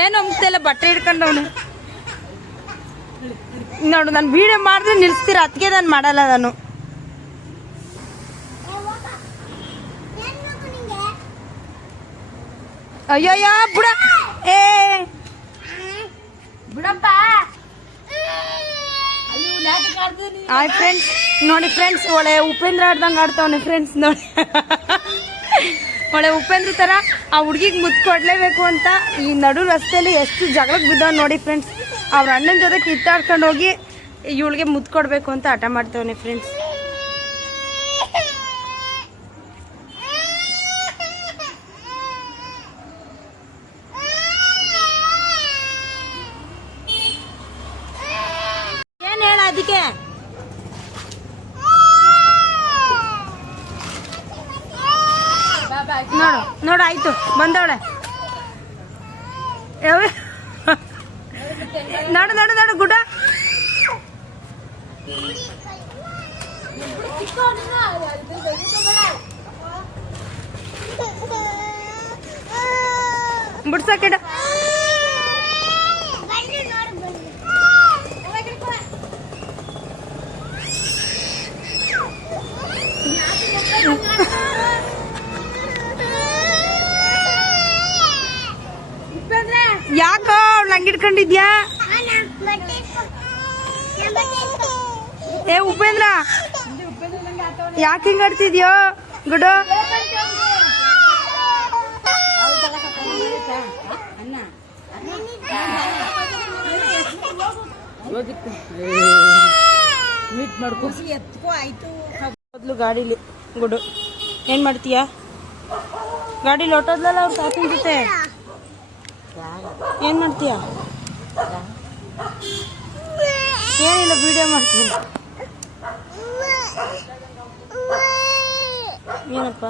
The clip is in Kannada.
ಏನು ಅಂತಿಲ್ಲ, ಬಟ್ಟೆ ಹಿಡ್ಕೊಂಡವನು ನೋಡು. ನಾನು ವಿಡಿಯೋ ಮಾಡಿದ್ರೆ ನಿಲ್ಸ್ತೀರ, ಅದಕ್ಕೆ ನಾನು ಮಾಡಲ್ಲ. ನಾನು ಅಯ್ಯಯ್ಯ ಬಿಡ, ಏ ಬಿಡಪ್ಪ. ಹಾಯ್ ಫ್ರೆಂಡ್ಸ್, ನೋಡಿ ಫ್ರೆಂಡ್ಸ್, ಒಳ್ಳೆ ಉಪೇಂದ್ರ ಆಡ್ದಂಗೆ ಆಡ್ತಾವನೆ ಫ್ರೆಂಡ್ಸ್. ನೋಡಿ ಒಳ್ಳೆ ಉಪೇಂದ್ರ ತರ ಆ ಹುಡ್ಗಿಗೆ ಮುದ್ದು ಕೊಡ್ಲೇಬೇಕು ಅಂತ ಈ ನಡು ರಸ್ತೆಯಲ್ಲಿ ಎಷ್ಟು ಜಗಳಕ್ಕೆ ಬಿದ್ದಾವ ನೋಡಿ ಫ್ರೆಂಡ್ಸ್. ಅವ್ರ ಅಣ್ಣನ ಜೊತೆ ಕಿತ್ತಾಡ್ಕೊಂಡು ಹೋಗಿ ಇವಳಿಗೆ ಮುದ್ದು ಕೊಡ್ಬೇಕು ಅಂತ ಹಠ ಮಾಡ್ತಾವನೆ ಫ್ರೆಂಡ್ಸ್. ಏನ್ ಹೇಳ ಅದಕ್ಕೆ? ನೋಡು ನೋಡು, ಆಯ್ತು ಬಂದವಳೆ. ನೋಡು ನೋಡು ನೋಡು ಗುಡ್ಡ. ಬಿಡ್ಸಕ್ಕಿಡ. ಯಾಕೋ ಅವ್ಳು ಹಂಗಿಡ್ಕೊಂಡಿದ್ಯಾ? ಏ ಉಪೇಂದ್ರ, ಯಾಕೆ ಹಿಂಗ ಆಡ್ತಿದ್ಯೋ ಗುಡು? ಮೊದ್ಲು ಗಾಡಿಲಿ ಗುಡು ಏನ್ ಮಾಡ್ತೀಯ? ಗಾಡಿಲಿ ಹೊಟ್ಟೋದ್ಲಲ್ಲ ಅವ್ರ ತಾತನ ಜೊತೆ. ಏನ್ ಮಾಡ್ತೀಯ? ಏನಿಲ್ಲ, ವಿಡಿಯೋ ಮಾಡ್ತೀನಿ. ಏನಪ್ಪ